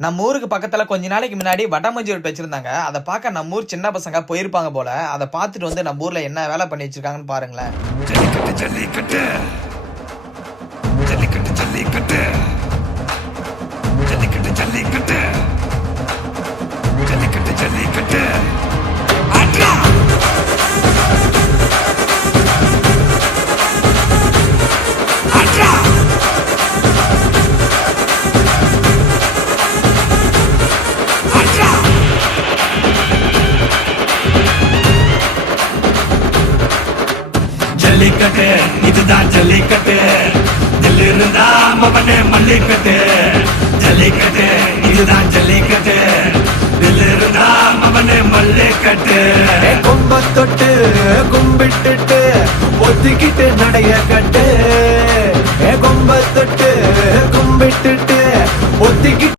நம்ம ஊருக்கு பக்கத்துல கொஞ்ச நாளைக்கு முன்னாடி வடமஞ்சி ரொட்டி வச்சிருந்தாங்க. அதை பார்க்க நம்ம ஊர் சின்ன பசங்க போயிருப்பாங்க போல. அதை பார்த்துட்டு வந்து நம்ம ஊர்ல என்ன வேலை பண்ணி வச்சிருக்காங்கன்னு பாருங்களேன். ஜல்லிக்கட்டு ஜல்லிக்கட்டு ஜல்லிக்கட்டு ஜல்லிக்கட்டு ஜல்லிக்கட்டு ஜல்லிக்கட்டு ஜல்லிக்கட்டு ஜல்லிக்கட்டு அட்ரா அட்ரா அட்ரா ஜல்லிக்கட்டு இதுதான் ஜல்லிக்கட்டு தில்லு இருந்தா மவனே மல்லிக்கட்டு ஜல்லிக்கட்டு இதுதான் ஜல்லிக்கட்டு தில்லு இருந்தா மவனே மல்லிக்கட்டு கொம்ப தொட்டு கும்பிட்டுட்டு ஒத்திக்கிட்டு நடைய கட்டு கொம்ப தொட்டு கும்பிட்டுட்டு ஒத்திக்கிட்டு